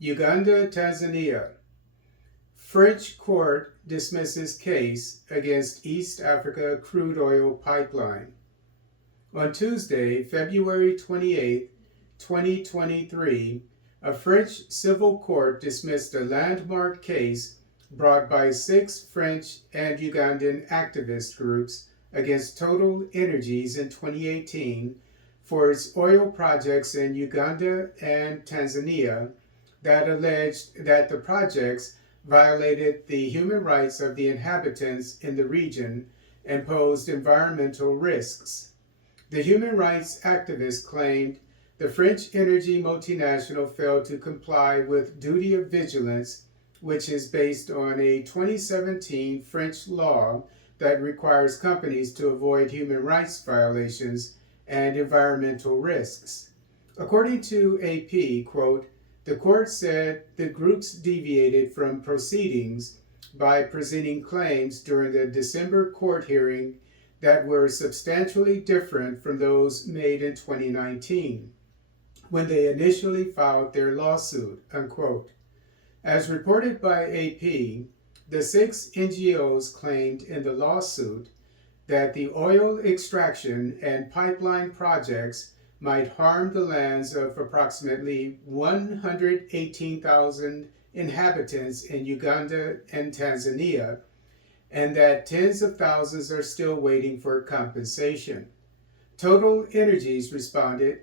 Uganda, Tanzania. French court dismisses case against East Africa crude oil pipeline. On Tuesday, February 28, 2023, a French civil court dismissed a landmark case brought by 6 French and Ugandan activist groups against TotalEnergies in 2018 for its oil projects in Uganda and Tanzania that alleged that the projects violated the human rights of the inhabitants in the region and posed environmental risks. The human rights activists claimed the French energy multinational failed to comply with duty of vigilance, which is based on a 2017 French law that requires companies to avoid human rights violations and environmental risks. According to AP, quote, the court said the groups deviated from proceedings by presenting claims during a December court hearing that were substantially different from those made in 2019, when they initially filed their lawsuit, unquote. As reported by AP, the 6 NGOs claimed in the lawsuit that the oil extraction and pipeline projects might harm the lands of approximately 118,000 inhabitants in Uganda and Tanzania, and that tens of thousands are still waiting for compensation. TotalEnergies responded,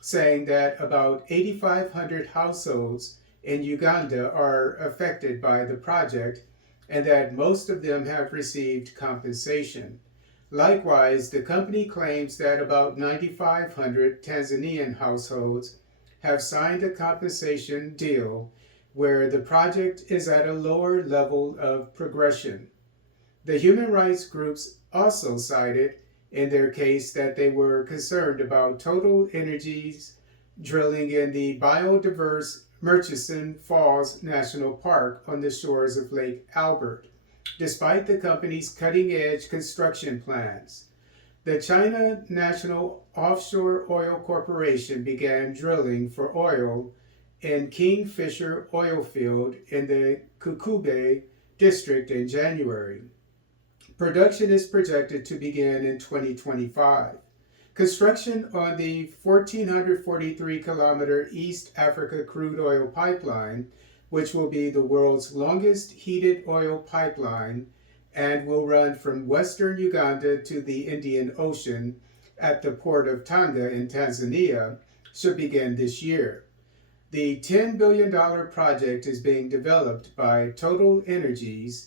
saying that about 8,500 households in Uganda are affected by the project and that most of them have received compensation. Likewise, the company claims that about 9,500 Tanzanian households have signed a compensation deal where the project is at a lower level of progression. The human rights groups also cited in their case that they were concerned about TotalEnergies drilling in the biodiverse Murchison Falls National Park on the shores of Lake Albert, despite the company's cutting-edge construction plans. The China National Offshore Oil Corporation began drilling for oil in Kingfisher oil field in the Kikuube district in January. Production is projected to begin in 2025. Construction on the 1,443-kilometer East Africa crude oil pipeline, which will be the world's longest heated oil pipeline and will run from western Uganda to the Indian Ocean at the port of Tanga in Tanzania, should begin this year. The $10 billion project is being developed by TotalEnergies,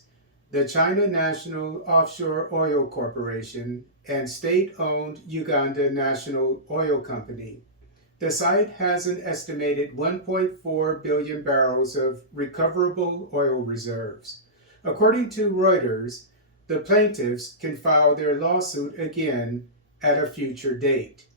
the China National Offshore Oil Corporation, and state-owned Uganda National Oil Company. The site has an estimated 1.4 billion barrels of recoverable oil reserves. According to Reuters, the plaintiffs can file their lawsuit again at a future date.